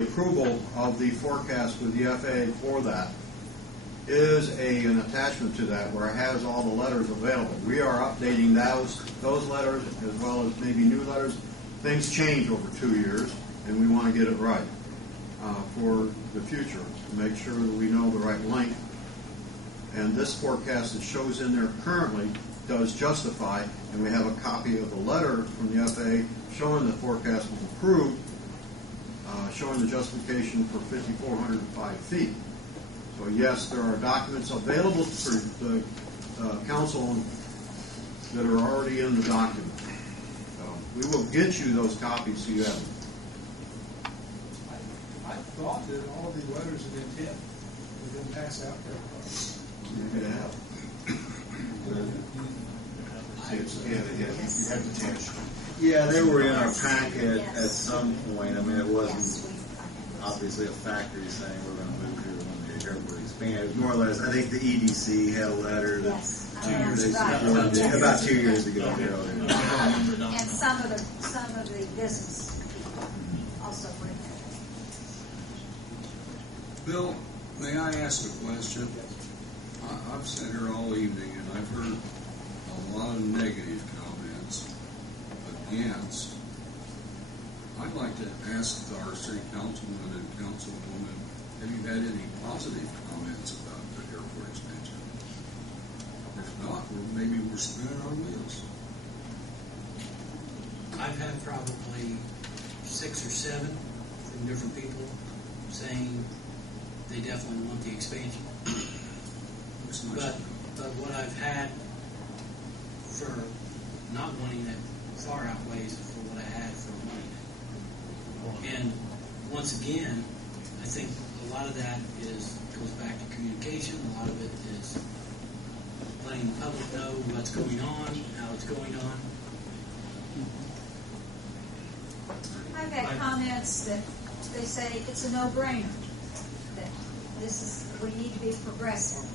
Approval of the forecast with the FAA for that is an attachment to that where it has all the letters available. We are updating those letters as well as maybe new letters. Things change over 2 years, and we want to get it right for the future to make sure that we know the right length. And this forecast that shows in there currently does justify, and we have a copy of the letter from the FAA showing the forecast was approved, showing the justification for 5,405 feet. So yes, there are documents available for the council that are already in the document. So we will get you those copies so you have them. I thought that all the letters of intent had been passed out there. You have. Yeah, they were in our packet at some point. I mean, it wasn't obviously a factory saying we're going to move here when the airport expand. It was more or less, I think the EDC had a letter that about 2 years ago. And some of the business people also were there. Bill, may I ask a question? I've sat here all evening and I've heard a lot of negative comments against. I'd like to ask our city councilman and councilwoman, have you had any positive comments about the airport expansion? If not, well, maybe we're spinning our wheels. I've had probably 6 or 7 from different people saying they definitely want the expansion. But what I've had for not wanting it far outweighs for what I had for wanting it. And once again, I think a lot of that goes back to communication. A lot of it is letting the public know what's going on, how it's going on. I've had comments that they say it's a no-brainer, that we need to be progressive.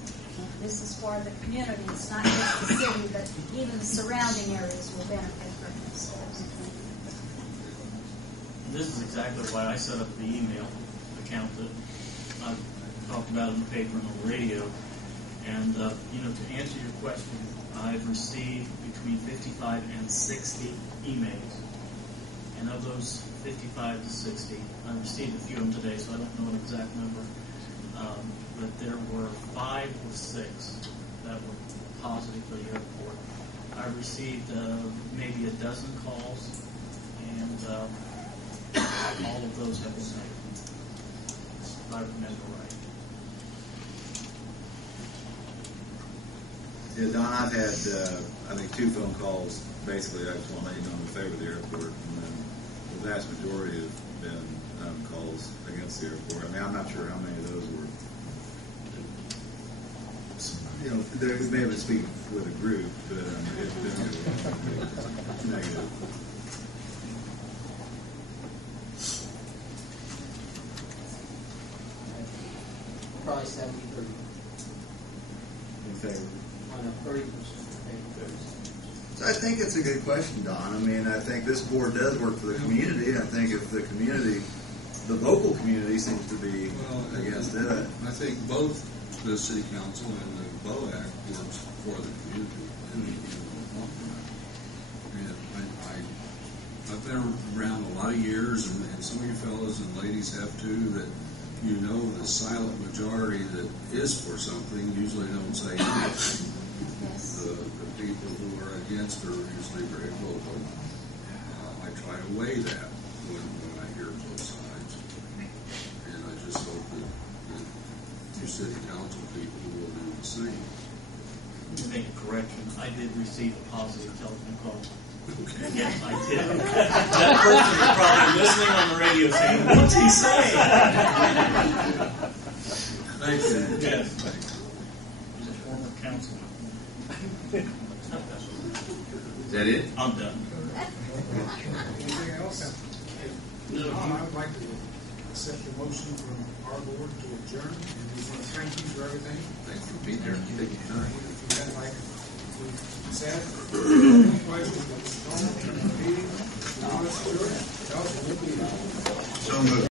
This is for the community. It's not just the city, but even the surrounding areas will benefit from this. This is exactly why I set up the email account that I've talked about in the paper and on the radio. And, to answer your question, I've received between 55 and 60 emails. And of those 55 to 60, I received a few of them today, so I don't know an exact number. But there were 5 or 6 that were positive for the airport. I received maybe a dozen calls, and all of those have been negative, if I remember right. Yeah, Don, I've had, I think 2 phone calls. Basically, I just want to let you know I'm in favor of the airport. And then the vast majority have been calls against the airport. I mean, I'm not sure how many of those were. They may have been speaking with a group, but it's been negative. Probably 70-30. In favor. On a 30%. So I think it's a good question, Don. I mean, I think this board does work for the community. I think if the community, the local community seems to be against it. I think both the city council and the BOAC works for the community. I've been around a lot of years, and some of you fellas and ladies have too, that the silent majority that is for something usually don't say anything. Yes. The people who are against are usually very vocal. I try to weigh that when I hear both sides. And I just hope that your city council people will do the same. To make a correction, I did receive a positive telephone call. Okay. Yes, I did. That person is probably listening on the radio saying, "What's he saying?" Thanks, Dan. Yes. Thanks. He's a former councilman. Is that it? I'm done. Anything else? No. I would like to accept the motion from our board to adjourn, and we want to thank you for everything. Thanks for being here. Thank you. If you had like we said, any questions, meeting, so moved.